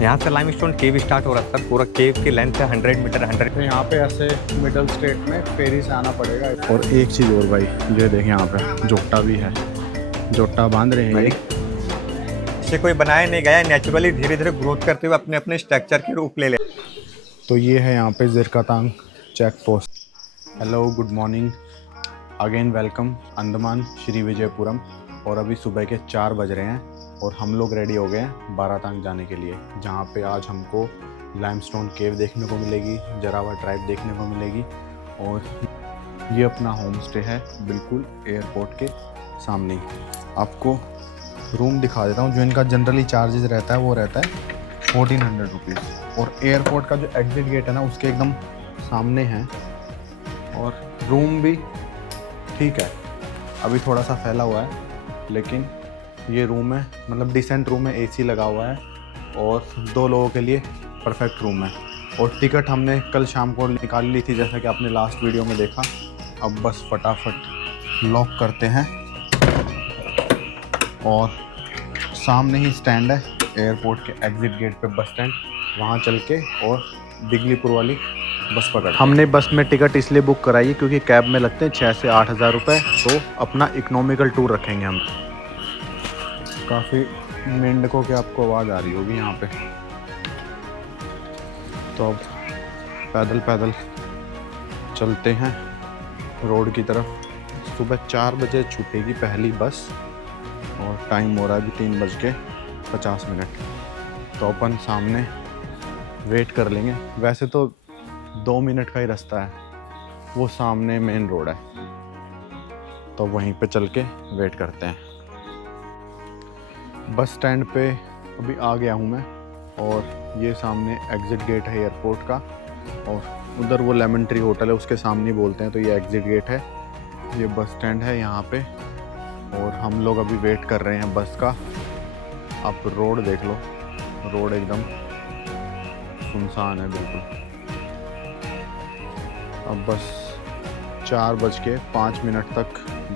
यहाँ से लाइमस्टोन केव स्टार्ट हो रहा है सर। पूरा केव की लेंथ है 100 मीटर 100। तो यहाँ पे ऐसे मिडल स्टेट में फेरी से आना पड़ेगा। और एक चीज़ और भाई, ये देखें यहाँ पे जोटा भी है, जोटा बांध रहे हैं ये। इसे कोई बनाया नहीं गया, नेचुरली धीरे धीरे ग्रोथ करते हुए अपने अपने स्ट्रक्चर के रूप ले ले। तो ये है यहाँ पे Jirkatang check post. Hello, good morning again, welcome Andaman Shri Vijayapuram. और अभी सुबह के 4 बज रहे हैं और हम लोग रेडी हो गए हैं बारातांग जाने के लिए, जहाँ पे आज हमको लाइमस्टोन केव देखने को मिलेगी, जरावा ट्राइब देखने को मिलेगी। और ये अपना होम स्टे है बिल्कुल एयरपोर्ट के सामने ही। आपको रूम दिखा देता हूँ। जो इनका जनरली चार्जेस रहता है वो रहता है 1400 रुपीज़। और एयरपोर्ट का जो एग्जिट गेट है ना, उसके एकदम सामने है। और रूम भी ठीक है, अभी थोड़ा सा फैला हुआ है, लेकिन ये रूम है, मतलब डिसेंट रूम है, एसी लगा हुआ है और 2 लोगों के लिए परफेक्ट रूम है। और टिकट हमने कल शाम को निकाल ली थी, जैसा कि आपने लास्ट वीडियो में देखा। अब बस फटाफट लॉक करते हैं। और सामने ही स्टैंड है एयरपोर्ट के एग्जिट गेट पे, बस स्टैंड, वहाँ चल के और दिगलीपुर वाली बस पकड़। हमने बस में टिकट इसलिए बुक कराई है क्योंकि कैब में लगते हैं 6 से 8 हज़ार रुपये, तो अपना इकोनॉमिकल टूर रखेंगे हम। काफ़ी मेंढकों की आपको आवाज़ आ रही होगी यहाँ पे। तो अब पैदल पैदल चलते हैं रोड की तरफ। सुबह 4 बजे छूटेगी पहली बस और टाइम हो रहा है अभी 3:50। तो अपन सामने वेट कर लेंगे। वैसे तो 2 मिनट का ही रास्ता है, वो सामने मेन रोड है, तो वहीं पे चल के वेट करते हैं। बस स्टैंड पे अभी आ गया हूँ मैं, और ये सामने एग्ज़िट गेट है एयरपोर्ट का। और उधर वो लेमन ट्री होटल है, उसके सामने बोलते हैं, तो ये एग्ज़िट गेट है। ये बस स्टैंड है यहाँ पे, और हम लोग अभी वेट कर रहे हैं बस का। आप रोड देख लो, रोड एकदम सुनसान है बिल्कुल। अब बस 4:05 तक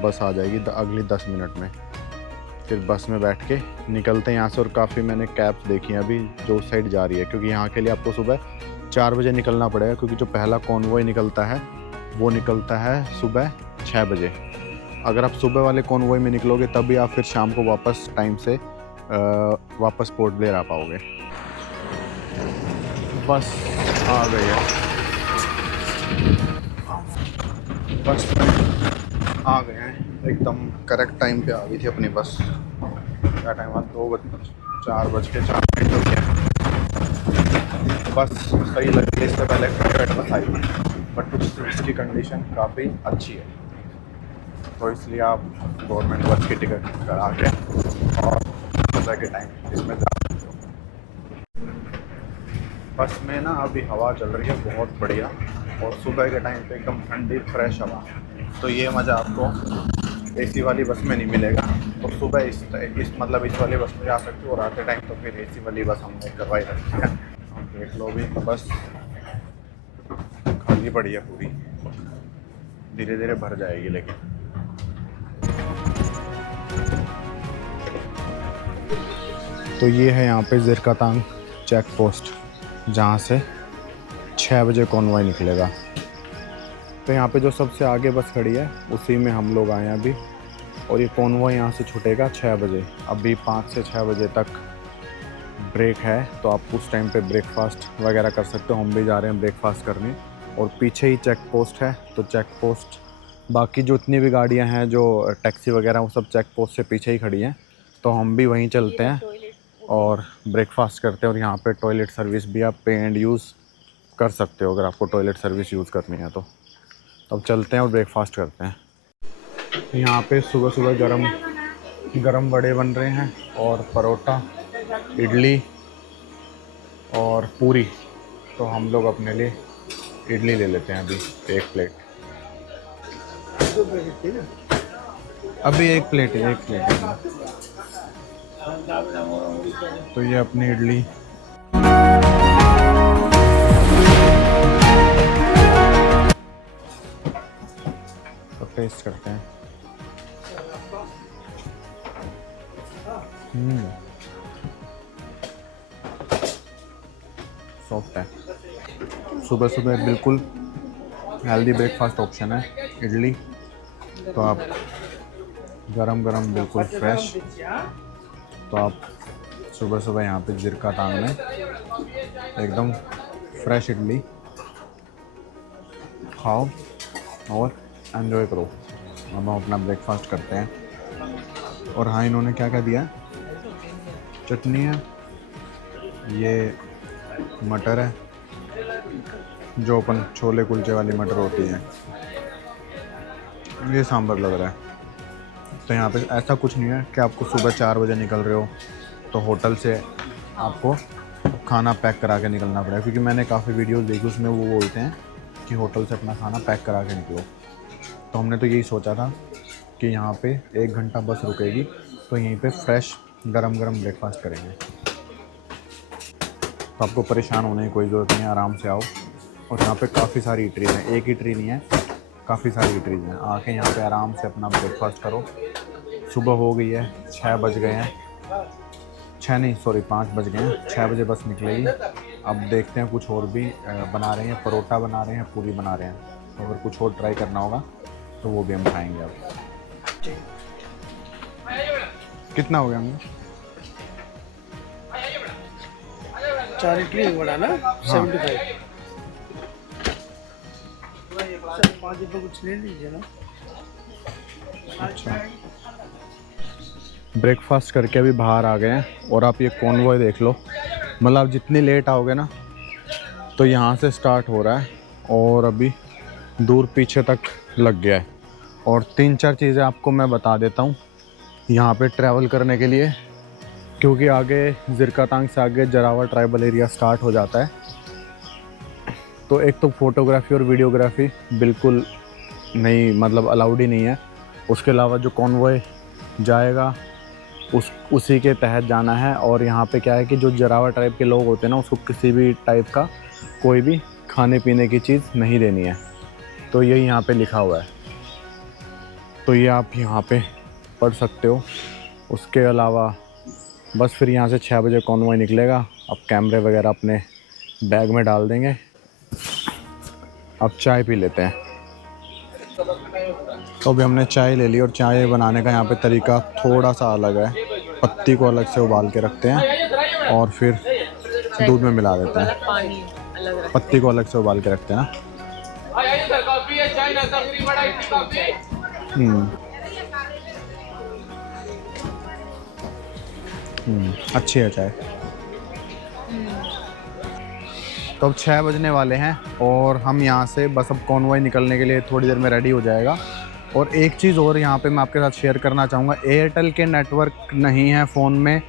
बस आ जाएगी, अगली 10 मिनट में। फिर बस में बैठ के निकलते हैं यहाँ से। और काफ़ी मैंने कैब्स देखी हैं अभी जो उस साइड जा रही है, क्योंकि यहाँ के लिए आपको सुबह 4 बजे निकलना पड़ेगा, क्योंकि जो पहला कॉन्वॉय निकलता है वो निकलता है सुबह 6 बजे। अगर आप सुबह वाले कॉन्वॉय में निकलोगे तभी आप फिर शाम को वापस टाइम से वापस पोर्ट ब्लेयर आ पाओगे। बस आ गई है, बस आ गए हैं, एकदम करेक्ट टाइम पे आ गई थी अपनी बस। क्या टाइम हुआ? 4:04 हो गया। बस सही लग रही, इससे पहले प्राइवेट बस आई, बट इसकी कंडीशन काफ़ी अच्छी है, तो इसलिए आप गवर्नमेंट बस की टिकट करा के और सुबह के टाइम इसमें जा सकते हो। बस में ना अभी हवा चल रही है बहुत बढ़िया, और सुबह के टाइम पे एकदम ठंडी फ्रेश हवा। तो ये मज़ा आपको एसी वाली बस में नहीं मिलेगा। तो सुबह इस मतलब इस वाली बस में जा सकते हो, और आते टाइम तो फिर एसी वाली बस हमने करवाई रखी है। हम देख लो, भी बस खाली पड़ी है पूरी, धीरे धीरे भर जाएगी। लेकिन तो ये है यहाँ पे ज़िरकतांग चेक पोस्ट, जहाँ से 6 बजे कॉन्वॉय निकलेगा। तो यहाँ पे जो सबसे आगे बस खड़ी है उसी में हम लोग आए हैं अभी, और ये कॉन्वॉय यहाँ से छूटेगा 6 बजे। अभी 5 से 6 बजे तक ब्रेक है, तो आप उस टाइम पे ब्रेकफास्ट वगैरह कर सकते हो। हम भी जा रहे हैं ब्रेकफास्ट करने। और पीछे ही चेक पोस्ट है, तो चेक पोस्ट बाकी जो इतनी भी गाड़ियाँ हैं जो टैक्सी वगैरह, वो सब चेक पोस्ट से पीछे ही खड़ी हैं। तो हम भी वहीं चलते हैं और ब्रेकफास्ट करते हैं। और यहाँ पे टॉयलेट सर्विस भी आप पे एंड यूज़ कर सकते हो, अगर आपको टॉयलेट सर्विस यूज़ करनी है तो। अब चलते हैं और ब्रेकफास्ट करते हैं। यहाँ पे सुबह सुबह गरम वड़े बन रहे हैं, और परोठा, इडली और पूरी। तो हम लोग अपने लिए इडली ले लेते हैं अभी 1 प्लेट। अभी 1 प्लेट है, 1 प्लेट है। तो ये अपनी इडली। तो टेस्ट करते हैं। सॉफ्ट है। सुबह सुबह बिल्कुल हेल्दी ब्रेकफास्ट ऑप्शन है इडली। तो आप गरम गरम बिल्कुल फ्रेश, तो आप सुबह सुबह यहाँ पे ज़िरका तांग में एकदम फ्रेश इडली खाओ और एंजॉय करो। अब हम अपना ब्रेकफास्ट करते हैं। और हाँ, इन्होंने क्या क्या दिया है, चटनी है, ये मटर है, जो अपन छोले कुलचे वाली मटर होती है, ये सांभर लग रहा है। तो यहाँ पे ऐसा कुछ नहीं है कि आपको सुबह 4 बजे निकल रहे हो तो होटल से आपको खाना पैक करा के निकलना पड़ेगा, क्योंकि मैंने काफ़ी वीडियोस देखी उसमें वो बोलते हैं कि होटल से अपना खाना पैक करा के निकलो। तो हमने तो यही सोचा था कि यहाँ पे 1 घंटा बस रुकेगी तो यहीं पे फ्रेश गरम गरम ब्रेकफास्ट करेंगे। तो आपको परेशान होने की कोई ज़रूरत नहीं है, आराम से आओ। और यहाँ पे काफ़ी सारी इटरीज हैं, एक इटरी नहीं है, काफ़ी सारी इटरीज हैं। आके यहाँ पे आराम से अपना ब्रेकफास्ट करो। सुबह हो गई है, 6 बज गए हैं, 6 नहीं सॉरी 5 बज गए हैं, 6 बजे बस निकलेगी। अब देखते हैं कुछ और भी बना रहे हैं, परोठा बना रहे हैं, पूरी बना रहे हैं। तो अगर कुछ और ट्राई करना होगा तो वो भी हम खाएंगे। अब कितना हो गया हमें? 4 इडली एक वड़ा ना 75। 5 रुपये कुछ ले लीजिए ना। अच्छा, ब्रेकफास्ट करके अभी बाहर आ गए हैं और आप ये कॉन्वॉय देख लो। मतलब आप जितनी लेट आओगे ना तो यहाँ से स्टार्ट हो रहा है और अभी दूर पीछे तक लग गया है। और 3-4 चीज़ें आपको मैं बता देता हूँ यहाँ पे ट्रैवल करने के लिए, क्योंकि आगे ज़िरका तांग से आगे जरावा ट्राइबल एरिया स्टार्ट हो जाता है। तो एक तो फ़ोटोग्राफी और वीडियोग्राफी बिल्कुल नहीं, मतलब अलाउड ही नहीं है। उसके अलावा जो कॉन्वॉय जाएगा उसी के तहत जाना है। और यहाँ पे क्या है कि जो जरावा ट्राइब के लोग होते हैं ना, उसको किसी भी टाइप का कोई भी खाने पीने की चीज़ नहीं देनी है। तो यही यहाँ पे लिखा हुआ है, तो ये आप यहाँ पे पढ़ सकते हो। उसके अलावा बस फिर यहाँ से 6 बजे कॉन्वॉय निकलेगा। अब कैमरे वगैरह अपने बैग में डाल देंगे। अब चाय पी लेते हैं। तो अभी हमने चाय ले ली और चाय बनाने का यहाँ पे तरीका थोड़ा सा अलग है। पत्ती को अलग से उबाल के रखते हैं और फिर दूध में मिला देते हैं। पत्ती को अलग से उबाल के रखते हैं ना। अच्छी है चाय। तो अब 6 बजने वाले हैं और हम यहाँ से बस अब कॉन्वॉय निकलने के लिए थोड़ी देर में रेडी हो जाएगा। और एक चीज़ और यहाँ पे मैं आपके साथ शेयर करना चाहूँगा, एयरटेल के नेटवर्क नहीं है फ़ोन में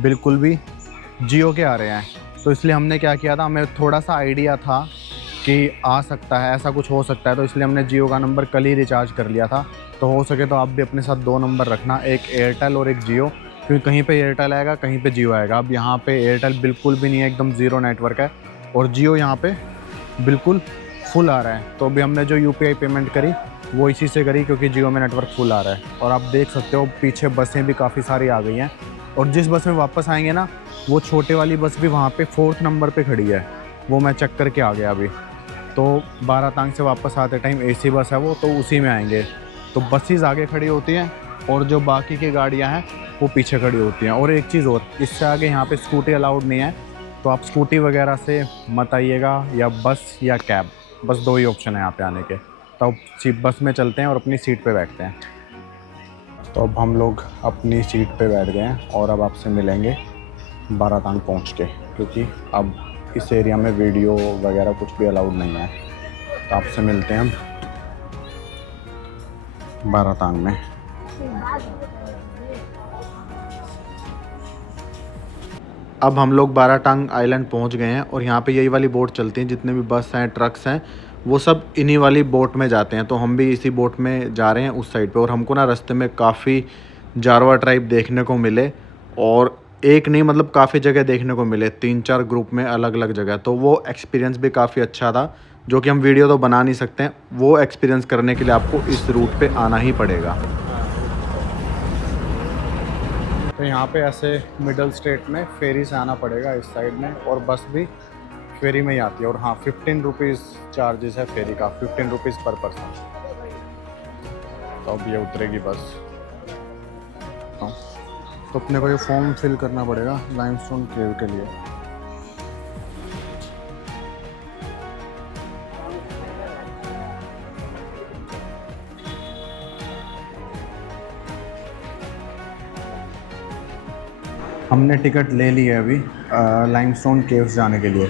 बिल्कुल भी, जियो के आ रहे हैं। तो इसलिए हमने क्या किया था, हमें थोड़ा सा आइडिया था कि आ सकता है, ऐसा कुछ हो सकता है, तो इसलिए हमने जियो का नंबर कल ही रिचार्ज कर लिया था। तो हो सके तो आप भी अपने साथ 2 नंबर रखना, एक एयरटेल और एक जियो, क्योंकि कहीं पे एयरटेल आएगा कहीं पे जियो आएगा। अब यहाँ पे एयरटेल बिल्कुल भी नहीं है, एकदम ज़ीरो नेटवर्क है, और जियो यहाँ पे बिल्कुल फुल आ रहा है। तो अभी हमने जो यूपीआई पेमेंट करी वो इसी से करी, क्योंकि जियो में नेटवर्क फुल आ रहा है। और आप देख सकते हो पीछे बसें भी काफ़ी सारी आ गई हैं, और जिस बस में वापस आएंगे ना, वो छोटे वाली बस भी वहाँ पे 4th नंबर पे खड़ी है। वो मैं चेक करके आ गया अभी। तो बारातांग से वापस आते टाइम एसी बस है वो, तो उसी में आएंगे। तो बसेस आगे खड़ी होती हैं और जो बाकी की गाड़ियाँ हैं वो पीछे खड़ी होती हैं। और एक चीज़ और, इससे आगे यहाँ पे स्कूटी अलाउड नहीं है, तो आप स्कूटी वगैरह से मत आइएगा, या बस या कैब, बस 2 ही ऑप्शन है यहाँ पे आने के। तो अब बस में चलते हैं और अपनी सीट पे बैठते हैं। तो अब हम लोग अपनी सीट पे बैठ गए हैं और अब आपसे मिलेंगे बारातांग पहुँच के, क्योंकि अब इस एरिया में वीडियो वगैरह कुछ भी अलाउड नहीं है। तो आपसे मिलते हैं हम बारातांग में। अब हम लोग बारातांग आइलैंड पहुंच गए हैं और यहाँ पे यही वाली बोट चलती हैं, जितने भी बस हैं ट्रक्स हैं वो सब इन्हीं वाली बोट में जाते हैं। तो हम भी इसी बोट में जा रहे हैं उस साइड पे। और हमको ना रास्ते में काफ़ी जारवा ट्राइब देखने को मिले, और एक नहीं मतलब काफ़ी जगह देखने को मिले, 3-4 ग्रुप में अलग अलग जगह। तो वो एक्सपीरियंस भी काफ़ी अच्छा था, जो कि हम वीडियो तो बना नहीं सकते हैं। वो एक्सपीरियंस करने के लिए आपको इस रूट पे आना ही पड़ेगा। तो यहाँ पे ऐसे मिडल स्टेट में फेरी से आना पड़ेगा इस साइड में, और बस भी फेरी में ही आती है। और हाँ 15 रुपीज़ चार्जेस है फेरी का, 15 रुपीज़ पर पर्सन। तो अब ये उतरेगी बस। हाँ तो अपने को ये फॉर्म फिल करना पड़ेगा लाइमस्टोन केव के लिए। हमने टिकट ले ली है अभी लाइमस्टोन केव्स जाने के लिए।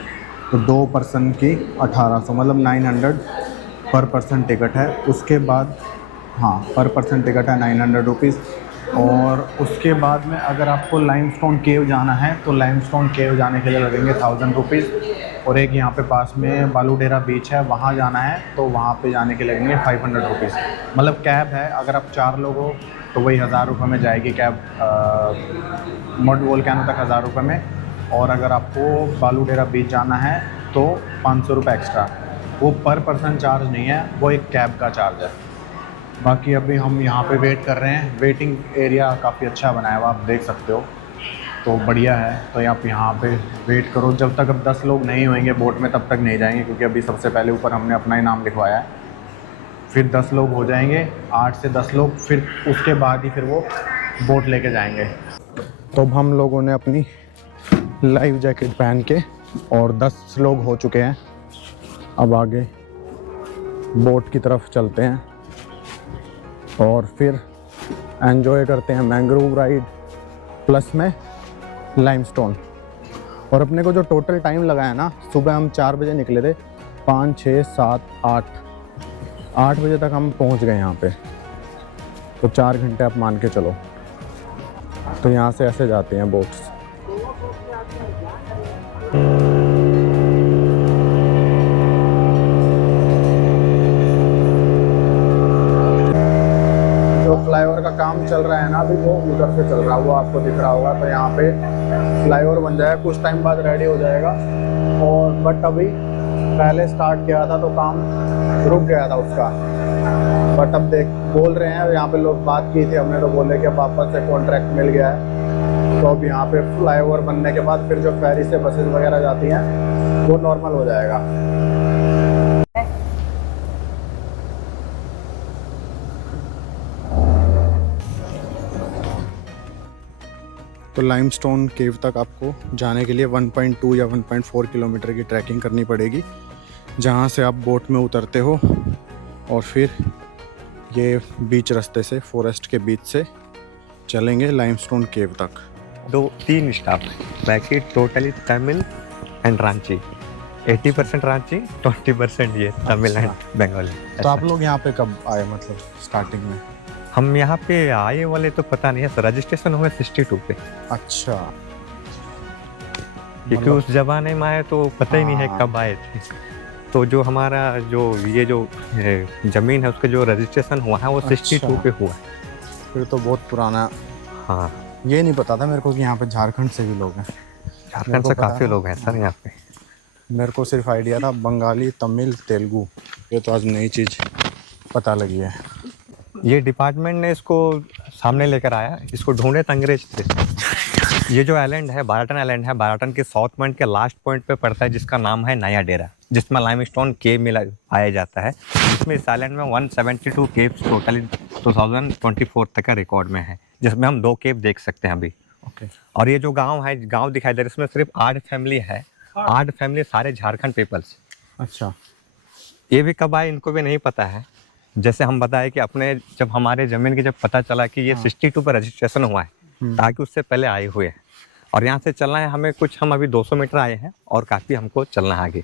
तो 2 पर्सन की 1800 मतलब 900 पर पर्सन टिकट है। उसके बाद हाँ पर पर्सन टिकट है 900 रुपीज़। और उसके बाद में अगर आपको लाइमस्टोन केव जाना है तो लाइमस्टोन केव जाने के लिए लगेंगे 1000 रुपीज़। और एक यहाँ पे पास में बालूडेरा बीच है, वहाँ जाना है तो वहाँ पे जाने के लगेंगे 500 रुपीज़। मतलब कैब है, अगर आप 4 लोग हो तो वही 1000 रुपये में जाएगी कैब मड वोल्केनो तक 1000 रुपये में। और अगर आपको बालूडेरा बीच जाना है तो 500 रुपये एक्स्ट्रा। वो पर पर्सन चार्ज नहीं है, वो एक कैब का चार्ज है। बाकी अभी हम यहाँ पे वेट कर रहे हैं। वेटिंग एरिया काफ़ी अच्छा बनाया हुआ, आप देख सकते हो, तो बढ़िया है। तो आप यहाँ पे वेट करो, जब तक अब 10 लोग नहीं होंगे बोट में तब तक नहीं जाएंगे, क्योंकि अभी सबसे पहले ऊपर हमने अपना ही नाम लिखवाया है। फिर 10 लोग हो जाएंगे, 8 से 10 लोग, फिर उसके बाद ही फिर वो बोट लेके जाएंगे। तो अब हम लोगों ने अपनी लाइफ जैकेट पहन के और 10 लोग हो चुके हैं। अब आगे बोट की तरफ चलते हैं और फिर एंजॉय करते हैं मैंग्रोव राइड प्लस में लाइमस्टोन। और अपने को जो टोटल टाइम लगा है ना, सुबह हम 4 बजे निकले थे, 5, 6, 7, 8 बजे तक हम पहुंच गए यहाँ पे। तो 4 घंटे आप मान के चलो। तो यहाँ से ऐसे जाते हैं बोट्स। फ्लाईओवर का काम चल रहा है ना अभी, वो उधर से चल रहा है, वो आपको दिख रहा होगा। तो यहाँ पे फ्लाईओवर बन जाएगा, कुछ टाइम बाद रेडी हो जाएगा। और बट अभी पहले स्टार्ट किया था तो काम रुक गया था उसका। बट अब देख बोल रहे हैं, यहाँ पे लोग बात की थी हमने, तो बोले कि वापस से कॉन्ट्रैक्ट मिल गया है। तो अब यहाँ पे फ्लाईओवर बनने के बाद फिर जो फेरी से बसेस वगैरह जाती हैं वो नॉर्मल हो जाएगा। तो लाइमस्टोन केव तक आपको जाने के लिए 1.2 या 1.4 किलोमीटर की ट्रैकिंग करनी पड़ेगी, जहाँ से आप बोट में उतरते हो और फिर ये बीच रास्ते से, फॉरेस्ट के बीच से चलेंगे लाइमस्टोन केव तक। 2-3 स्टाफ बाकी टोटली तमिल एंड रांची। 80% रांची, 20% ये तमिल एंड बंगाली। तो आप लोग यहाँ पे कब आए, मतलब स्टार्टिंग में? हम यहाँ पे आए वाले तो पता नहीं है सर, रजिस्ट्रेशन हुआ 62 पे। अच्छा, क्योंकि उस जमाने में आए तो पता ही नहीं है कब आए थे। तो जो हमारा जो ये जो ज़मीन है उसका जो रजिस्ट्रेशन हुआ है वो 62 पे हुआ है। फिर तो बहुत पुराना। हाँ, ये नहीं पता था मेरे को कि यहाँ पे झारखंड से भी लोग हैं। झारखंड से काफ़ी लोग हैं सर यहाँ पे। मेरे को सिर्फ आइडिया था बंगाली, तमिल, तेलुगु। ये तो आज नई चीज़ पता लगी है। ये डिपार्टमेंट ने इसको सामने लेकर आया, इसको ढूंढे तो अंग्रेज थे। ये जो आइलैंड है बाराटन आइलैंड है, बाराटन के साउथ पॉइंट के लास्ट पॉइंट पे पड़ता है, जिसका नाम है नया डेरा, जिसमें लाइमस्टोन केव मिला पाया जाता है। जिसमें इस आइलैंड में 172 केव्स टोटली 2024 तक का रिकॉर्ड में है, जिसमें हम 2 केव देख सकते हैं अभी। और ये जो गांव है, गांव दिखाई दे रहा है, इसमें सिर्फ 8 फैमिली है। 8 फैमिली सारे झारखंड पीपल्स। अच्छा, ये भी कब आए इनको भी नहीं पता है। जैसे हम बताए कि अपने जब हमारे ज़मीन की जब पता चला कि ये 62 पर रजिस्ट्रेशन हुआ है, ताकि उससे पहले आए हुए हैं। और यहाँ से चलना है हमें कुछ, हम अभी 200 मीटर आए हैं और काफ़ी हमको चलना है आगे।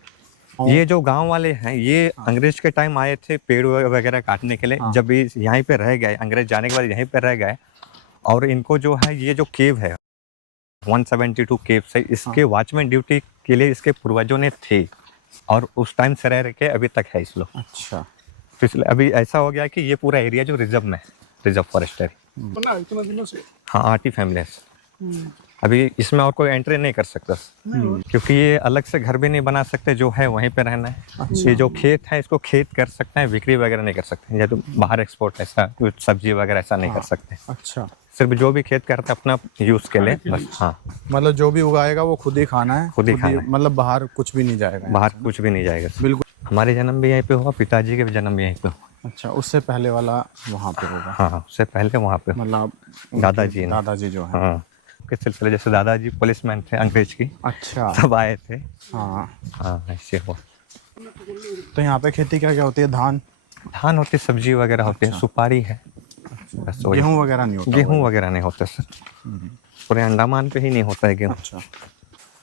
ये जो गांव वाले हैं ये अंग्रेज के टाइम आए थे पेड़ वगैरह काटने के लिए। जब ये यहीं पे रह गए, अंग्रेज जाने के बाद यहीं पे रह गए। और इनको जो है ये जो केव है 172 केव से, इसके वॉचमैन ड्यूटी के लिए इसके पूर्वजों ने थे और उस टाइम से रह के अभी तक है इस लोग। अच्छा, पिछले अभी ऐसा हो गया कि ये पूरा एरिया जो रिजर्व में है, रिजर्व फॉरेस्ट है। इतना दिनों से। हाँ, 8 ही फैमिली। अभी इसमें और कोई एंट्री नहीं कर सकता, क्योंकि ये अलग से घर भी नहीं बना सकते, जो है वहीं पे रहना है। अच्छा। ये जो खेत है इसको खेत कर सकते हैं, बिक्री वगैरह नहीं कर सकते, या तो बाहर एक्सपोर्ट ऐसा सब्जी वगैरह ऐसा नहीं कर सकते। अच्छा, सिर्फ जो भी खेत करते हैं अपना यूज़ के लिए बस। हाँ, मतलब जो भी उगाएगा वो खुद ही खाना है, खुद ही खाना है। मतलब बाहर कुछ भी नहीं जाएगा बाहर कुछ भी नहीं जाएगा सर। बिल्कुल। हमारे जन्म भी यहीं पे हुआ, पिताजी के भी जन्म भी यहीं पे हुआ। अच्छा, उससे पहले वाला वहाँ पे होगा। हाँ, उससे पहले वहाँ पे मतलब दादाजी ने। दादाजी जो है। हाँ, के सिलसिले जैसे दादाजी पुलिसमैन थे अंग्रेज की, अच्छा। तब आए थे। हाँ। हाँ, ऐसे हुआ। तो यहाँ पे खेती क्या क्या होती है? धान धान होती, सब्जी वगैरह होती है, सुपारी है, बस वही। गेहूँ वगैरह नहीं होता? गेहूँ वगैरह नहीं होता सर, पूरे अंडमान पे ही नहीं होता है गेहूँ। अच्छा।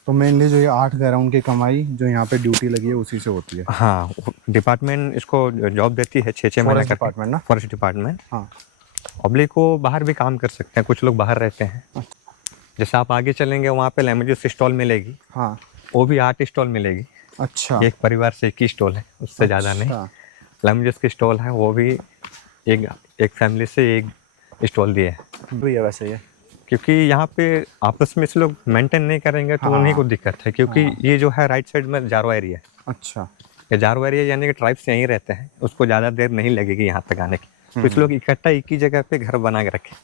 तो मेनली जो ये 8 ग्राउंड की कमाई जो यहाँ पे ड्यूटी लगी है उसी से होती है? हाँ, डिपार्टमेंट इसको जॉब देती है 6-6 महीने का। डिपार्टमेंट ना? Forest department. हाँ। पब्लिक को बाहर भी काम कर सकते हैं, कुछ लोग बाहर रहते हैं। जैसे आप आगे चलेंगे वहाँ पे लेमन स्टॉल मिलेगी। हाँ। वो भी 8 स्टॉल मिलेगी। अच्छा। एक परिवार से 1 ही स्टॉल है, उससे ज़्यादा नहीं। लेमन की स्टॉल है वो भी एक फैमिली से 1 स्टॉल दिए है। भी है वैसे ये, क्योंकि यहाँ पे आपस में से लोग मेंटेन नहीं करेंगे तो उन्हीं को दिक्कत है, क्योंकि ये जो है राइट साइड में जारवा एरिया है। अच्छा। ये जारवा एरिया यानी कि ट्राइब्स यहीं रहते हैं, उसको ज़्यादा देर नहीं लगेगी यहाँ तक आने की। कुछ लोग इकट्ठा एक ही जगह पे घर बना के रखें,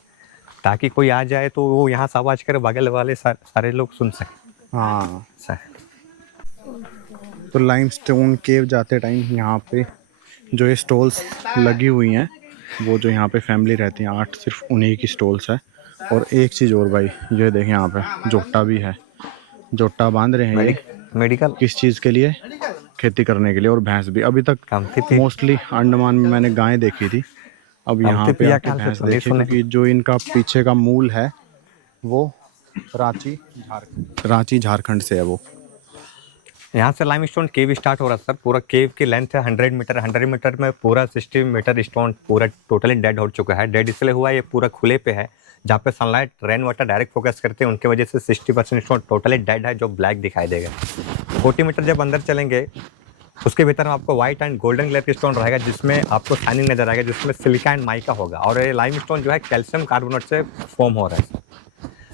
ताकि कोई आ जाए तो वो यहाँ से आवाज़ करे, बगल वाले सारे लोग सुन सकें। हाँ। सर, तो लाइमस्टोन केव जाते टाइम यहाँ पे जो ये स्टॉल्स लगी हुई हैं, वो जो यहाँ पे फैमिली रहती है 8, सिर्फ उन्हीं की स्टॉल्स है। और एक चीज़ और भाई, ये देखें यहाँ पे जोटा भी है, जोटा बांध रहे हैं ये मेडिकल किस चीज़ के लिए? खेती करने के लिए। और भैंस भी अभी तक कामती मोस्टली अंडमान में मैंने गायें देखी थी, अब यहाँ पे आके भैंस देखी, क्योंकि जो इनका पीछे का मूल है वो रांची झारखंड से है। वो यहाँ से लाइमस्टोन केव स्टार्ट हो रहा है सर। पूरा केव की लेंथ है 100 मीटर। 100 मीटर में पूरा 60 मीटर स्टोन पूरा टोटली डेड हो चुका है। डेड इसलिए हुआ, ये पूरा खुले पे है, जहाँ पे sunlight rain water direct focus करते हैं, उनकी वजह से 60% स्टोन टोटली डेड है, जो ब्लैक दिखाई देगा। 40 मीटर जब अंदर चलेंगे उसके भीतर में आपको व्हाइट एंड गोल्डन कलर की स्टोन रहेगा, जिसमें आपको शाइनिंग नजर आएगा, जिसमें सिलिका एंड माइका होगा। और ये लाइम स्टोन जो है कैल्शियम कार्बोनेट से फॉर्म हो रहा है।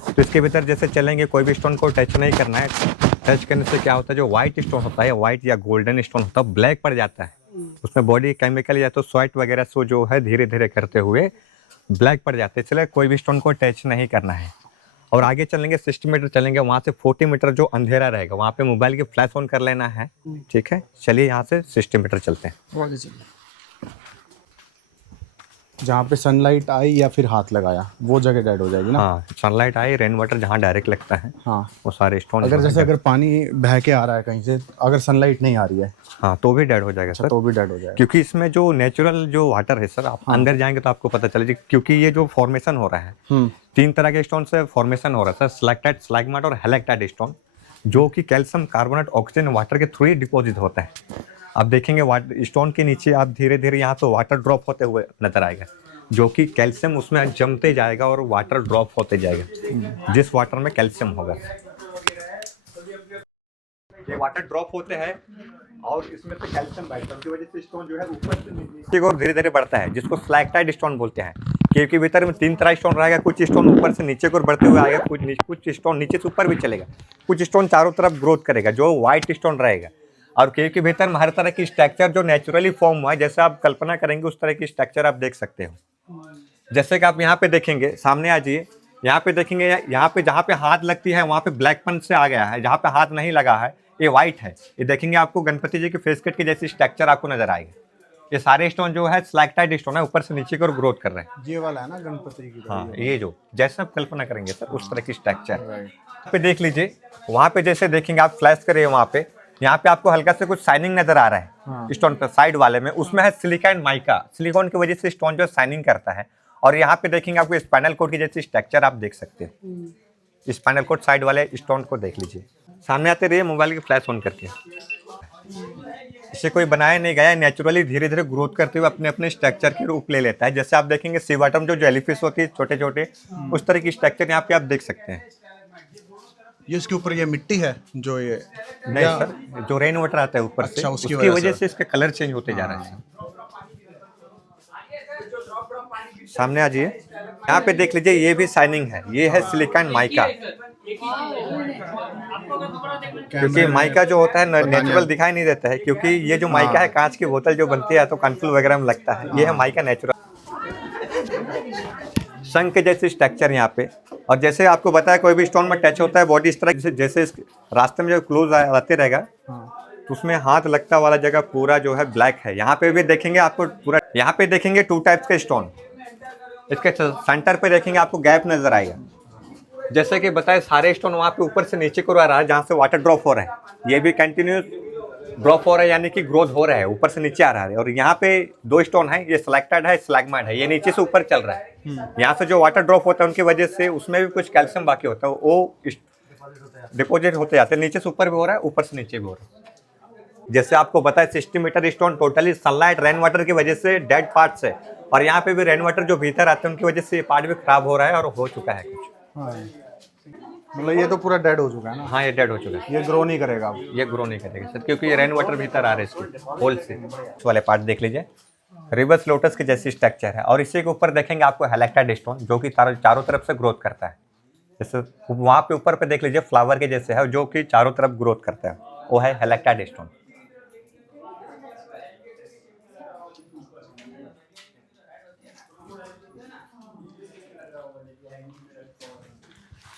तो इसके भीतर जैसे चलेंगे कोई भी स्टोन को टच नहीं करना है। टच करने से क्या होता है, जो व्हाइट स्टोन होता है, व्हाइट या गोल्डन स्टोन होता है, ब्लैक पड़ जाता है। उसमें बॉडी केमिकल या तो स्वेट वगैरह से जो है धीरे धीरे करते हुए ब्लैक पड़ जाते हैं, इसलिए कोई भी स्टोन को टच नहीं करना है। और आगे चलेंगे 60 मीटर चलेंगे, वहाँ से 40 मीटर जो अंधेरा रहेगा वहाँ पे मोबाइल की फ्लैश ऑन कर लेना है। ठीक है, चलिए यहाँ से 60 मीटर चलते हैं। जहाँ पे सनलाइट आई या फिर हाथ लगाया वो जगह डेड हो जाएगी ना? हाँ, सनलाइट आई, रेन वाटर जहाँ डायरेक्ट लगता है, हाँ, वो सारे स्टोन। अगर पानी बह के आ रहा है कहीं से, अगर सनलाइट नहीं आ रही है, हाँ, तो भी डेड हो जाएगा सर। तो भी डेड हो जाएगा, क्योंकि इसमें जो नेचुरल जो वाटर है सर, आप अंदर जाएंगे तो आपको पता चलेगा। क्योंकि ये जो फॉर्मेशन हो रहा है 3 तरह के स्टोन से फॉर्मेशन हो रहा है सर, स्लैक्टाइट, स्लैगमाइट और हेलेक्टाइट स्टोन, जो कि कैल्शियम कार्बोनेट ऑक्सीजन वाटर के थ्रू ही डिपॉजिट होता है। आप देखेंगे वाटर स्टोन के नीचे आप धीरे धीरे यहाँ पे वाटर ड्रॉप होते हुए नजर आएगा, जो कि कैल्शियम उसमें जमते जाएगा और वाटर ड्रॉप होते जाएगा, जिस वाटर में कैल्शियम होगा। ये वाटर ड्रॉप होते हैं और इसमें से कैल्शियम बैठता है, की वजह से स्टोन जो है ऊपर से नीचे और धीरे धीरे बढ़ता है, जिसको स्लैक्टाइट स्टोन बोलते हैं। केव के भीतर में 3 तरह स्टोन रहेगा, कुछ स्टोन ऊपर से नीचे को बढ़ते हुए आएगा, कुछ स्टोन नीचे से ऊपर भी चलेगा, कुछ स्टोन चारों तरफ ग्रोथ करेगा, जो व्हाइट स्टोन रहेगा। और केव के भीतर में हर तरह की स्ट्रक्चर जो नेचुरली फॉर्म हुआ है, जैसे आप कल्पना करेंगे उस तरह की स्ट्रक्चर आप देख सकते हो। जैसे कि आप यहाँ पे देखेंगे, सामने आ जाइए, यहाँ पे देखेंगे, यहाँ पे जहाँ पे हाथ लगती है वहाँ पे ब्लैकपन से आ गया है, जहाँ पे हाथ नहीं लगा है ये व्हाइट है। ये देखेंगे आपको गणपति जी के फेस कट के जैसी स्ट्रक्चर आपको नजर आएगा। ये सारे स्टोन जो है स्लैक्टाइट स्टोन है, ऊपर से नीचे की ओर ग्रोथ कर रहे हैं। ये वाला है ना गणपति की? हाँ, ये जो जैसे आप कल्पना करेंगे सर उस तरह की स्ट्रक्चर पे देख लीजिए। वहाँ पे जैसे देखेंगे आप, फ्लैश करिए वहाँ पे, यहाँ पे आपको हल्का से कुछ शाइनिंग नजर आ रहा है स्टोन पे साइड वाले में, उसमें है सिलिका एंड माइका। सिलिकॉन की वजह से स्टोन जो शाइनिंग करता है। और यहाँ पे देखेंगे आपको स्पाइनल कोड की जैसी स्ट्रक्चर आप देख सकते हैं। स्पाइनल कोड साइड वाले स्टोन को देख लीजिए। सामने आते रहिए मोबाइल की फ्लैश ऑन करके। इसे कोई बनाया नहीं गया, नेचुरली धीरे धीरे ग्रोथ करते हुए अपने अपने स्ट्रक्चर के रूप ले लेता है। जैसे आप देखेंगे सी बॉटम जो जेलीफिश होती है छोटे छोटे, उस तरह की स्ट्रक्चर यहाँ पे आप देख सकते हैं। ये इसके ऊपर ये मिट्टी है जो ये नहीं सर, जो रेन वाटर आता है ऊपर से, उसकी वजह से इसका कलर चेंज होते जा रहा है। सामने आ जाइए, यहाँ पे देख लीजिए, ये भी शाइनिंग है, ये है सिलिका एंड माइका। क्योंकि माइका जो होता है नेचुरल दिखाई नहीं देता है, क्योंकि ये जो माइका है कांच की बोतल जो बनती है तो कनफुल वगैरह में लगता है, ये है माइका नेचुरल। शंख के जैसे स्ट्रक्चर यहाँ पे। और जैसे आपको बताया कोई भी स्टोन में टच होता है बॉडी इस तरह जैसे इस रास्ते में जो क्लोज आते रहेगा तो उसमें हाथ लगता वाला जगह पूरा जो है ब्लैक है। यहाँ पे भी देखेंगे आपको पूरा, यहाँ पे देखेंगे 2 टाइप्स के स्टोन, इसके सेंटर पे देखेंगे आपको गैप नजर आएगा। जैसे कि बताए सारे स्टोन वहाँ पे ऊपर से नीचे को आ रहा है, जहाँ से वाटर ड्रॉप हो रहा है ये भी कंटिन्यूस ड्रॉप हो रहा है, यानी कि ग्रोथ हो रहा है, ऊपर से नीचे आ रहा है। और यहाँ पे 2 स्टोन है, ये सिलेक्टेड है, स्लैगमाइट है, ये नीचे से ऊपर चल रहा है। यहाँ से जो वाटर ड्रॉप होता है उनकी वजह से उसमें भी कुछ कैल्शियम बाकी होता है, वो डिपोजिट होते जाते हैं, नीचे से ऊपर भी हो रहा है, ऊपर से नीचे भी हो रहा है। जैसे आपको बताया 60 metre stone totally sunlight rain water की वजह से डेड पार्ट्स है, और यहाँ पे भी रेन वाटर जो भीतर आते हैं उनकी वजह से ये पार्ट भी खराब हो रहा है और हो चुका है कुछ। हाँ, मतलब ये तो पूरा डेड हो चुका है ना। हाँ, ये डेड हो चुका है, ये ग्रो नहीं करेगा अब। ये ग्रो नहीं करेगा सर, क्योंकि ये रेन वाटर भीतर आ रहा है इसके होल से। इस वाले पार्ट देख लीजिए, रिवर्स लोटस के जैसी स्ट्रक्चर है। और इसी के ऊपर देखेंगे आपको हेलेक्टाइड स्टोन जो कि चारों तरफ से ग्रोथ करता है। जैसे वहाँ पे ऊपर पे देख लीजिए फ्लावर के जैसे है जो कि चारों तरफ ग्रोथ करता है, वो है हेलेक्टाइड स्टोन।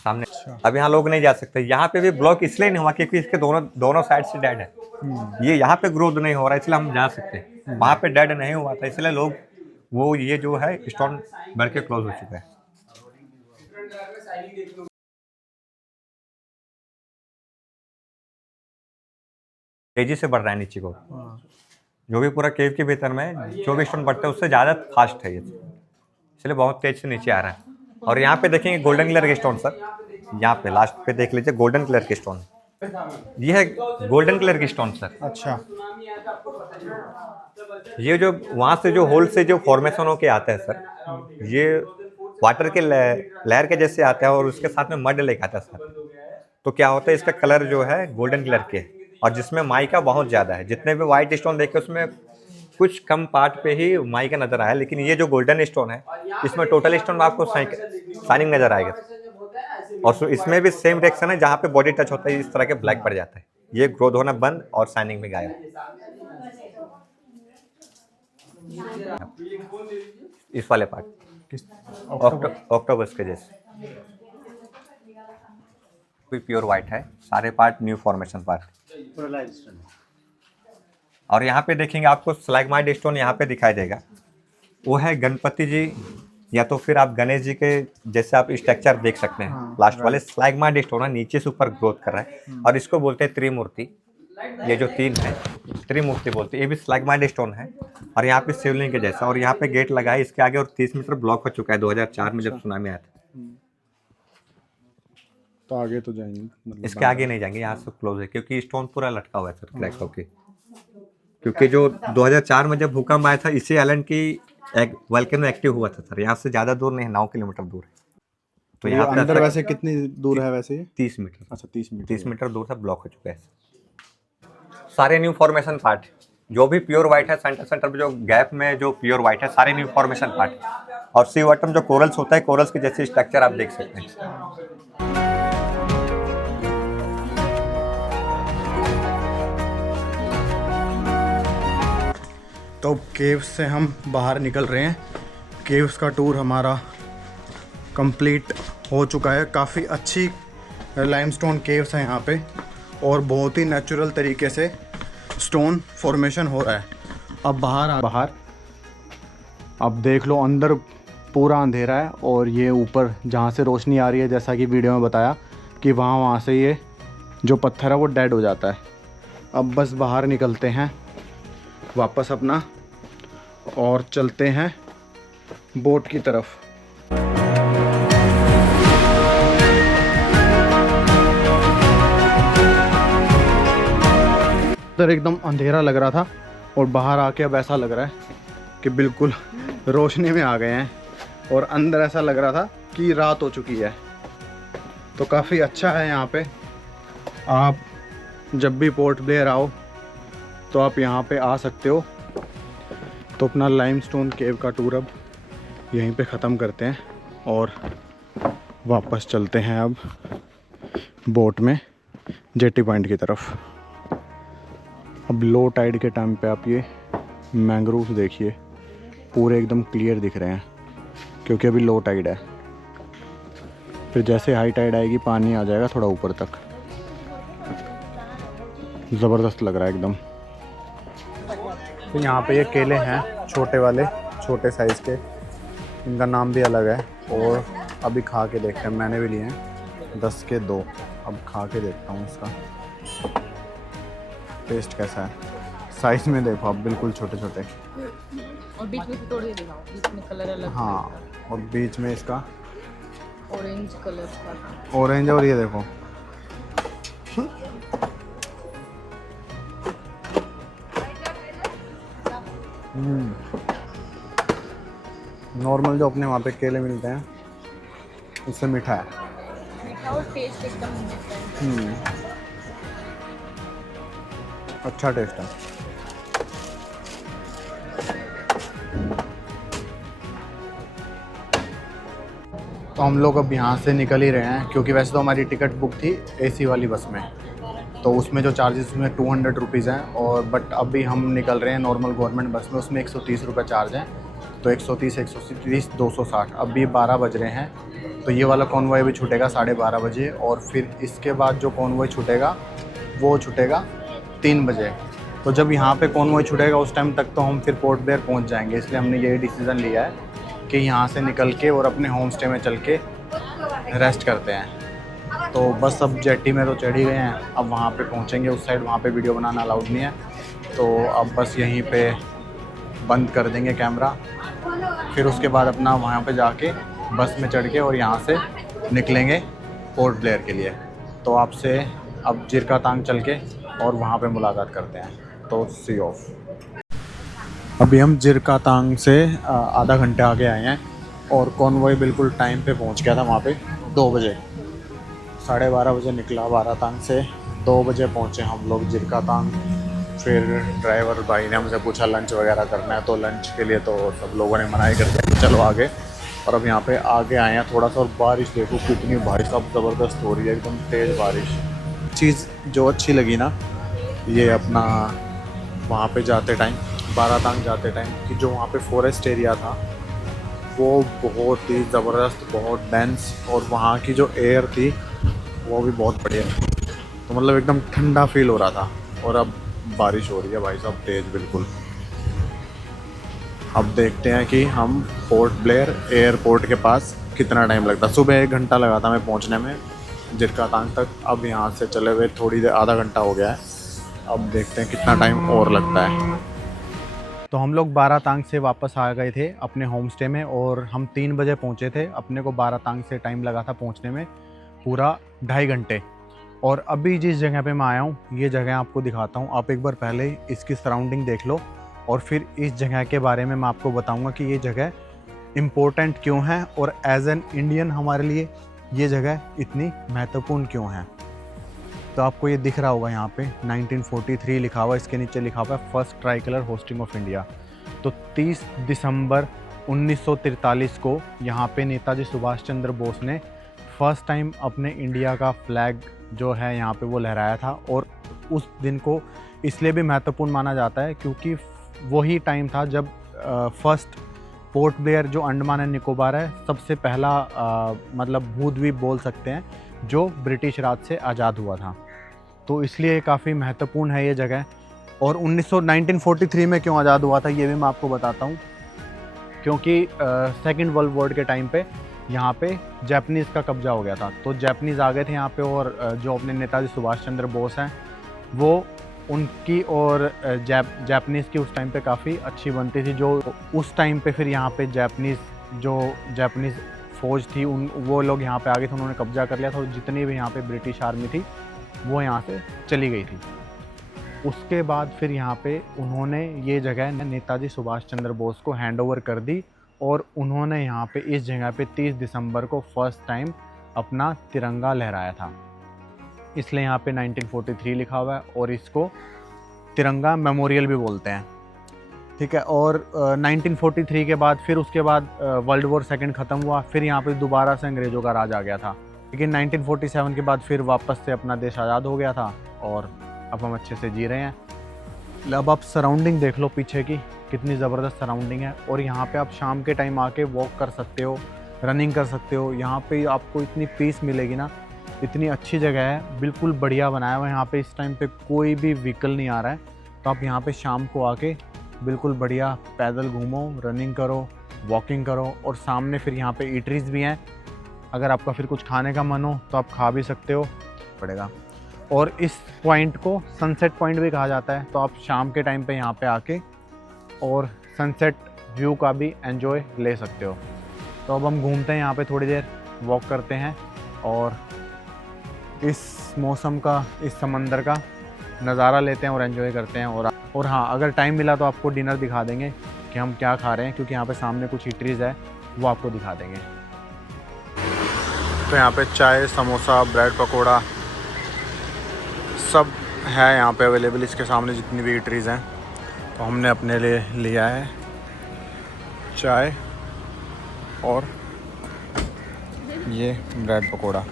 सामने अब यहाँ लोग नहीं जा सकते। यहाँ पे भी ब्लॉक इसलिए नहीं हुआ क्योंकि इसके दोनों साइड से डेड है। ये यहाँ पे ग्रोथ नहीं हो रहा है इसलिए हम जा सकते हैं। वहाँ पे डेड नहीं हुआ था इसलिए लोग वो ये जो है स्टोन भर के क्लोज हो चुका है। तेजी से बढ़ रहा है नीचे को, जो भी पूरा केव के भीतर में जो भी स्टोन बढ़ता है उससे ज़्यादा फास्ट है ये, इसलिए बहुत तेज से नीचे आ रहा है। और यहाँ पे देखेंगे गोल्डन कलर के स्टोन सर, यहाँ पे लास्ट पे देख लीजिए गोल्डन कलर के स्टोन, ये है गोल्डन कलर की स्टोन सर। अच्छा, ये जो वहाँ से जो होल से जो फॉर्मेशन होके आता है सर, ये वाटर के लहर के जैसे आता है और उसके साथ में मड लेके आता है सर। तो क्या होता है इसका कलर जो है गोल्डन कलर के, और जिसमें माइका बहुत ज़्यादा है। जितने भी वाइट स्टोन देखे उसमें कुछ कम पार्ट पे ही माइका नजर आया, लेकिन ये जो गोल्डन स्टोन है इसमें टोटल स्टोन में आपको शाइनिंग नजर आएगा। और इसमें भी सेम रिएक्शन है, जहाँ पे बॉडी टच होता है इस तरह के ब्लैक पड़ जाता है, ये ग्रोथ होना बंद और शाइनिंग भी गायब। इस वाले पार्ट ऑक्टोबस के जैसे कोई प्योर वाइट है, सारे पार्ट न्यू फॉर्मेशन पार्ट। और यहाँ पे देखेंगे आपको स्लैगमाइट स्टोन यहाँ पे दिखाई देगा, वो है गणपति जी या तो फिर आप गणेश जी के जैसे आप स्ट्रक्चर देख सकते हैं। हाँ, लास्ट वाले स्लैगमाइट स्टोन है, नीचे से ऊपर ग्रोथ कर रहा है और इसको बोलते हैं त्रिमूर्ति। ये जो 3 है त्रिमूर्ति बोलते हैं, ये भी स्लैगमाइट स्टोन है और यहाँ पे शिवलिंग के जैसा। और यहाँ पे गेट लगा है इसके आगे और 30 मीटर ब्लॉक हो चुका है 2004 में जब सुनामी आया था। तो आगे तो जाएंगे, मतलब इसके आगे नहीं जाएंगे, यहाँ से क्लोज है क्योंकि स्टोन पूरा लटका हुआ है सर क्रैक होके। क्योंकि जो 2004 में जब भूकंप आया था इसी आइलैंड की एक वोल्केनो एक्टिव हुआ था सर, यहाँ से ज़्यादा दूर नहीं है, 9 किलोमीटर दूर है। तो यहाँ पे अंदर वैसे कितनी दूर है वैसे ये? 30 मीटर। अच्छा, 30 मीटर दूर से ब्लॉक हो चुका है। सारे न्यू फॉर्मेशन पार्ट जो भी प्योर वाइट है, सेंटर पे जो गैप में जो प्योर वाइट है सारे न्यू फॉर्मेशन पार्ट। और सी वाटर में जो कोरल्स होता है, कोरल्स के जैसे स्ट्रक्चर आप देख सकते हैं। तो केव्स से हम बाहर निकल रहे हैं। केव्स का टूर हमारा कंप्लीट हो चुका है। काफ़ी अच्छी लाइमस्टोन केव्स हैं यहाँ पे और बहुत ही नेचुरल तरीके से स्टोन फॉर्मेशन हो रहा है। अब बाहर अब देख लो, अंदर पूरा अंधेरा है और ये ऊपर जहाँ से रोशनी आ रही है, जैसा कि वीडियो में बताया कि वहाँ से ये जो पत्थर है वो डेड हो जाता है। अब बस बाहर निकलते हैं वापस अपना और चलते हैं बोट की तरफ। उधर एकदम अंधेरा लग रहा था और बाहर आके अब ऐसा लग रहा है कि बिल्कुल रोशनी में आ गए हैं, और अंदर ऐसा लग रहा था कि रात हो चुकी है। तो काफ़ी अच्छा है यहाँ पे। आप जब भी पोर्ट ब्लेयर आओ तो आप यहाँ पे आ सकते हो। तो अपना लाइमस्टोन केव का टूर अब यहीं पे ख़त्म करते हैं और वापस चलते हैं अब बोट में जेटी पॉइंट की तरफ। अब लो टाइड के टाइम पे आप ये मैंग्रोव्स देखिए, पूरे एकदम क्लियर दिख रहे हैं। क्योंकि अभी लो टाइड है। फिर जैसे हाई टाइड आएगी पानी आ जाएगा थोड़ा ऊपर तक। ज़बरदस्त लग रहा है एकदम। तो यहाँ पे ये केले हैं छोटे वाले, छोटे साइज़ के, इनका नाम भी अलग है। और अभी खा के देखते हैं, मैंने भी लिए हैं 10 के 2। अब खा के देखता हूँ इसका टेस्ट कैसा है। साइज़ में देखो आप, बिल्कुल छोटे छोटे। और बीच में थोड़े दिखाओ, बीच में कलर अलग। हाँ, और बीच में इसका ऑरेंज कलर का। ऑरेंज। और ये देखो नॉर्मल जो अपने वहाँ पे केले मिलते हैं उससे मीठा है। मीठा और टेस्ट एकदम मिलता है। अच्छा टेस्ट है। तो हम लोग अब यहाँ से निकल ही रहे हैं, क्योंकि वैसे तो हमारी टिकट बुक थी एसी वाली बस में, तो उसमें जो चार्जेस उसमें 200 रुपीज़ हैं। और बट अभी हम निकल रहे हैं नॉर्मल गवर्नमेंट बस में, उसमें 130 रुपये चार्ज हैं। तो 130, 130, 260। अभी 12 बज रहे हैं, तो ये वाला कॉन्वॉय भी छूटेगा 12:30 बजे। और फिर इसके बाद जो कॉन्वॉय छूटेगा वो छूटेगा 3 बजे। तो जब यहाँ पे कॉन्वॉय छूटेगा उस टाइम तक तो हम फिर पोर्ट ब्लेयर पहुँच जाएंगे। इसलिए हमने ये डिसीज़न लिया है कि यहाँ से निकल के और अपने होम स्टे में चल के रेस्ट करते हैं। तो बस अब जेटी में तो चढ़ ही गए हैं, अब वहाँ पे पहुँचेंगे उस साइड। वहाँ पे वीडियो बनाना अलाउड नहीं है, तो अब बस यहीं पे बंद कर देंगे कैमरा। फिर उसके बाद अपना वहाँ पे जाके बस में चढ़ के और यहाँ से निकलेंगे पोर्ट ब्लेयर के लिए। तो आपसे अब जिरका तांग चल के और वहाँ पे मुलाकात करते हैं। तो सी ऑफ। अभी हम जिरका तांग से आधा घंटे आगे आए हैं और कॉन्वॉय बिल्कुल टाइम पे पहुंच गया था वहाँ पे 2 बजे। 12:30 बजे निकला बारातांग से, 2 बजे पहुँचे हम लोग जिरका तांग। फिर ड्राइवर भाई ने हमसे पूछा लंच वगैरह करना है, तो लंच के लिए तो सब लोगों ने मना ही कर दिया कि चलो आगे। और अब यहाँ पे आगे आए हैं थोड़ा सा, और बारिश देखो कितनी बारिश अब ज़बरदस्त हो रही है, एकदम तेज़ बारिश। चीज़ जो अच्छी लगी ना, ये अपना वहाँ पे जाते टाइम, बारातांग जाते टाइम, कि जो वहाँ पे फॉरेस्ट एरिया था वो बहुत ही ज़बरदस्त, बहुत डेंस, और वहाँ की जो एयर थी वो भी बहुत बढ़िया। तो मतलब एकदम ठंडा फील हो रहा था। और अब बारिश हो रही है भाई साहब, तेज़ बिल्कुल। अब देखते हैं कि हम पोर्ट ब्लेयर एयरपोर्ट के पास कितना टाइम लगता। सुबह 1 घंटा लगा था मैं पहुँचने में जिरका तांग तक। अब यहाँ से चले हुए थोड़ी देर, आधा घंटा हो गया है। अब देखते हैं कितना टाइम और लगता है। तो हम लोग बारातांग से वापस आ गए थे अपने होम स्टे में, और हम 3 बजे पहुँचे थे। अपने को बारातांग से टाइम लगा था पहुँचने में पूरा 2.5 घंटे। और अभी जिस जगह पे मैं आया हूँ, ये जगह आपको दिखाता हूँ। आप एक बार पहले इसकी सराउंडिंग देख लो, और फिर इस जगह के बारे में मैं आपको बताऊँगा कि ये जगह इम्पोर्टेंट क्यों है, और एज एन इंडियन हमारे लिए ये जगह इतनी महत्वपूर्ण क्यों है। तो आपको ये दिख रहा होगा यहाँ पे 1943 लिखा हुआ, इसके नीचे लिखा हुआ है first try colour hosting of India. तो 30 दिसंबर 1943 को यहाँ पे नेताजी सुभाष चंद्र बोस ने फर्स्ट टाइम अपने इंडिया का फ्लैग जो है यहाँ पे वो लहराया था। और उस दिन को इसलिए भी महत्वपूर्ण माना जाता है क्योंकि वही टाइम था जब फर्स्ट पोर्ट ब्लेयर जो अंडमान एंड निकोबार है, सबसे पहला मतलब भूद्वीप बोल सकते हैं, जो ब्रिटिश राज से आज़ाद हुआ था। तो इसलिए काफ़ी महत्वपूर्ण है ये जगह। और 1943 में क्यों आज़ाद हुआ था ये भी मैं आपको बताता हूँ। क्योंकि सेकेंड वर्ल्ड वॉर के टाइम पे यहाँ पे जापानीज़ का कब्ज़ा हो गया था। तो जापानीज़ आ गए थे यहाँ पे, और जो अपने नेताजी सुभाष चंद्र बोस हैं वो उनकी और जापानीज़ की उस टाइम पे काफ़ी अच्छी बनती थी। जो उस टाइम पे फिर यहाँ पे जापानीज़ फ़ौज थी, वो लोग यहाँ पे आ गए थे, उन्होंने कब्ज़ा कर लिया था। और जितनी भी यहाँ पे ब्रिटिश आर्मी थी वो यहाँ से चली गई थी। उसके बाद फिर यहाँ पे उन्होंने ये जगह नेताजी सुभाष चंद्र बोस को हैंड ओवर कर दी, और उन्होंने यहाँ पे इस जगह पे 30 दिसंबर को फर्स्ट टाइम अपना तिरंगा लहराया था। इसलिए यहाँ पे 1943 लिखा हुआ है, और इसको तिरंगा मेमोरियल भी बोलते हैं, ठीक है। और 1943 के बाद फिर उसके बाद वर्ल्ड वॉर सेकेंड ख़त्म हुआ, फिर यहाँ पे दोबारा से अंग्रेज़ों का राज आ गया था। लेकिन 1947 के बाद फिर वापस से अपना देश आज़ाद हो गया था, और अब हम अच्छे से जी रहे हैं। अब आप सराउंडिंग देख लो पीछे की कितनी ज़बरदस्त सराउंडिंग है। और यहाँ पे आप शाम के टाइम आके वॉक कर सकते हो, रनिंग कर सकते हो। यहाँ पे आपको इतनी पीस मिलेगी ना, इतनी अच्छी जगह है, बिल्कुल बढ़िया बनाया हुआ है। यहाँ पे इस टाइम पे कोई भी व्हीकल नहीं आ रहा है, तो आप यहाँ पे शाम को आके बिल्कुल बढ़िया पैदल घूमो, रनिंग करो, वॉकिंग करो। और सामने फिर यहाँ पे ईटरीज भी हैं, अगर आपका फिर कुछ खाने का मन हो तो आप खा भी सकते हो पड़ेगा। और इस पॉइंट को सनसेट पॉइंट भी कहा जाता है, तो आप शाम के टाइम पे यहाँ पे आके और सनसेट व्यू का भी एंजॉय ले सकते हो। तो अब हम घूमते हैं यहाँ पे, थोड़ी देर वॉक करते हैं और इस मौसम का, इस समंदर का नज़ारा लेते हैं और एंजॉय करते हैं। और हाँ, अगर टाइम मिला तो आपको डिनर दिखा देंगे कि हम क्या खा रहे हैं, क्योंकि यहाँ पे सामने कुछ ईटरीज है, वो आपको दिखा देंगे। तो यहाँ पे चाय, समोसा, ब्रेड पकोड़ा सब है यहाँ पे अवेलेबल, इसके सामने जितनी भी ईटरीज हैं। तो हमने अपने लिए लिया है चाय और ये ब्रेड पकोड़ा,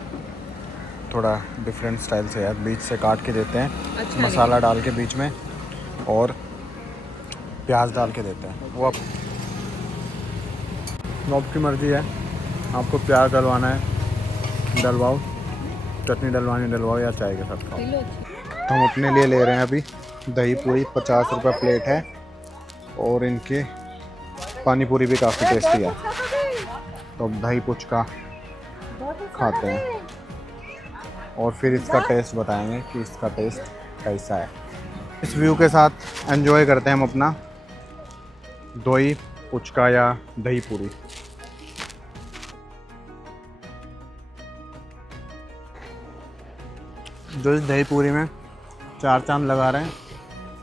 थोड़ा डिफरेंट स्टाइल से है, बीच से काट के देते हैं, अच्छा मसाला डाल के बीच में और प्याज डाल के देते हैं। वो आपकी मर्ज़ी है, आपको प्याज डलवाना है डलवाओ, चटनी डलवानी डलवाओ, या चाय के साथ खाओ। तो हम अपने लिए ले रहे हैं अभी दही पूरी, 50 रुपये प्लेट है। और इनके पानी पूरी भी काफ़ी टेस्टी है। तो अब दही पुचका खाते हैं और फिर इसका टेस्ट बताएंगे कि इसका टेस्ट कैसा है। इस व्यू के साथ एंजॉय करते हैं हम अपना दही पुचका या दही पूरी। जो इस दही पूरी में 4 चांद लगा रहे हैं,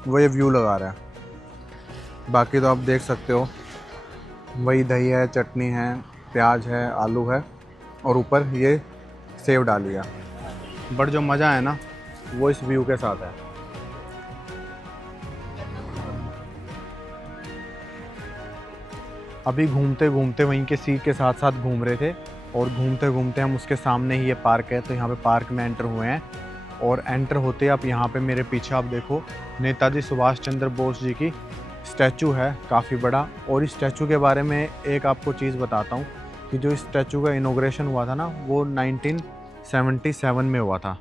वो ये व्यू लगा रहा है। बाकी तो आप देख सकते हो, वही दही है, चटनी है, प्याज है, आलू है और ऊपर ये सेव डाली है। बट जो मज़ा है ना, वो इस व्यू के साथ है। अभी घूमते घूमते वहीं के सी के साथ साथ घूम रहे थे और घूमते घूमते हम उसके सामने ही ये पार्क है, तो यहाँ पे पार्क में एंटर हुए हैं। और एंटर होते आप यहाँ पे मेरे पीछे आप देखो, नेताजी सुभाष चंद्र बोस जी की स्टैचू है, काफ़ी बड़ा। और इस स्टैचू के बारे में एक आपको चीज़ बताता हूँ कि जो इस स्टैचू का इनॉग्रेशन हुआ था ना, वो 1977 में हुआ था,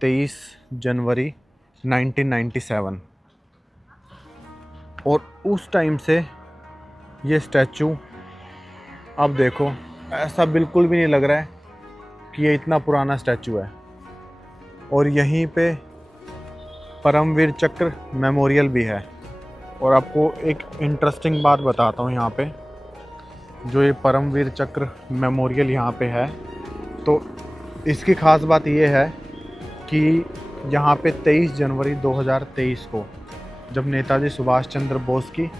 23 जनवरी 1997। और उस टाइम से ये स्टैचू, अब देखो, ऐसा बिल्कुल भी नहीं लग रहा है कि ये इतना पुराना स्टैचू है। और यहीं पे परमवीर चक्र मेमोरियल भी है। और आपको एक इंटरेस्टिंग बात बताता हूँ, यहाँ पे जो ये परमवीर चक्र मेमोरियल यहाँ पे है, तो इसकी ख़ास बात ये है कि यहाँ पे 23 जनवरी 2023 को, जब नेताजी सुभाष चंद्र बोस की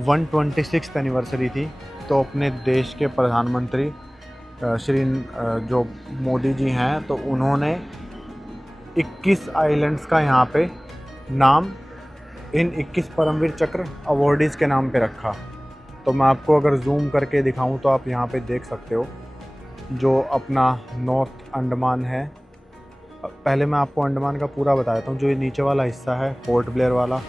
126th एनिवर्सरी थी, तो अपने देश के प्रधानमंत्री श्री जो मोदी जी हैं, तो उन्होंने 21 आइलैंड्स का यहाँ पे नाम इन 21 परमवीर चक्र अवॉर्डीज़ के नाम पे रखा। तो मैं आपको अगर जूम करके दिखाऊं तो आप यहाँ पे देख सकते हो, जो अपना नॉर्थ अंडमान है। पहले मैं आपको अंडमान का पूरा बता देता हूँ। जो ये नीचे वाला हिस्सा है पोर्ट ब्लेयर वाला,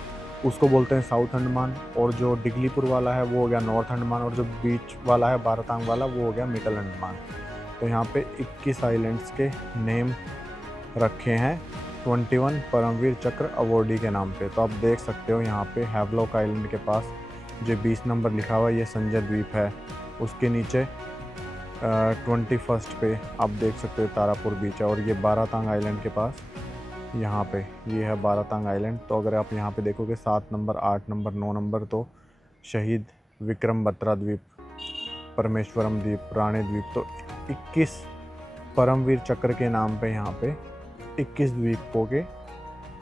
उसको बोलते हैं साउथ अंडमान। और जो डिगलीपुर वाला है वो हो गया नॉर्थ अंडमान। और जो बीच वाला है बारातांग वाला, वो हो गया मिडल अंडमान। तो यहाँ पे 21 आइलैंड्स के नेम रखे हैं 21 परमवीर चक्र अवॉर्डी के नाम पे। तो आप देख सकते हो यहाँ पे हैवलॉक आइलैंड के पास जो 20 नंबर लिखा हुआ है, ये संजय द्वीप है। उसके नीचे 21 पे आप देख सकते हो तारापुर बीच है। और ये बारातांग आइलैंड के पास यहाँ पे ये है बारातांग आइलैंड। तो अगर आप यहाँ पे देखोगे 7 नंबर, 8 नंबर, 9 नंबर, तो शहीद विक्रम बत्रा द्वीप, परमेश्वरम द्वीप, राणे द्वीप। तो 21 परमवीर चक्र के नाम पे यहाँ पे 21 द्वीपों के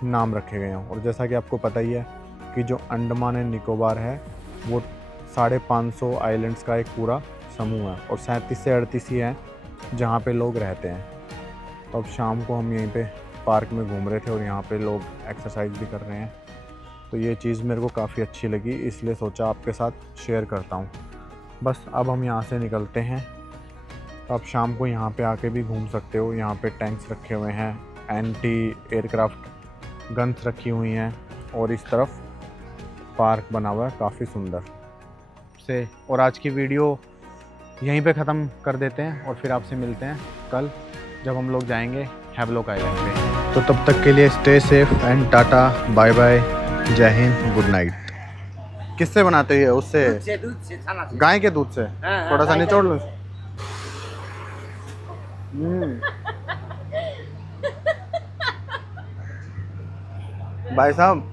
नाम रखे गए हैं। और जैसा कि आपको पता ही है कि जो अंडमान एंड निकोबार है, वो 550 आइलैंड्स का एक पूरा समूह है। और 37 से 38 ही हैं जहाँ पे लोग रहते हैं। तो अब शाम को हम यहीं पे पार्क में घूम रहे थे और यहाँ पे लोग एक्सरसाइज भी कर रहे हैं। तो ये चीज़ मेरे को काफ़ी अच्छी लगी, इसलिए सोचा आपके साथ शेयर करता हूँ। बस अब हम यहाँ से निकलते हैं। आप शाम को यहाँ पे आके भी घूम सकते हो। यहाँ पे टैंक्स रखे हुए हैं, एंटी एयरक्राफ्ट गन्स रखी हुई हैं। और इस तरफ पार्क बना हुआ है काफ़ी सुंदर से। और आज की वीडियो यहीं पे ख़त्म कर देते हैं और फिर आपसे मिलते हैं कल जब हम लोग जाएंगे हैवलॉक आइलैंड पे। तो तब तक के लिए stay safe and tata bye bye, जय हिंद, गुड नाइट। किससे बनाते हैं? उससे गाय के दूध से थोड़ा सा निचोड़ लो। भाई साहब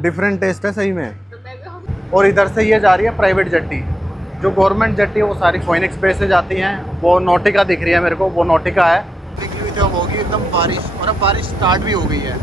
डिफरेंट टेस्ट है सही में। और इधर से ये जा रही है प्राइवेट जेट्टी, जो गवर्नमेंट जेट्टी है वो सारी फोइनिक्स पे से जाती हैं। वो नोटिका दिख रही है मेरे को, वो नोटिका है। निकली हुई थी अब होगी एकदम बारिश, और अब बारिश स्टार्ट भी हो गई है।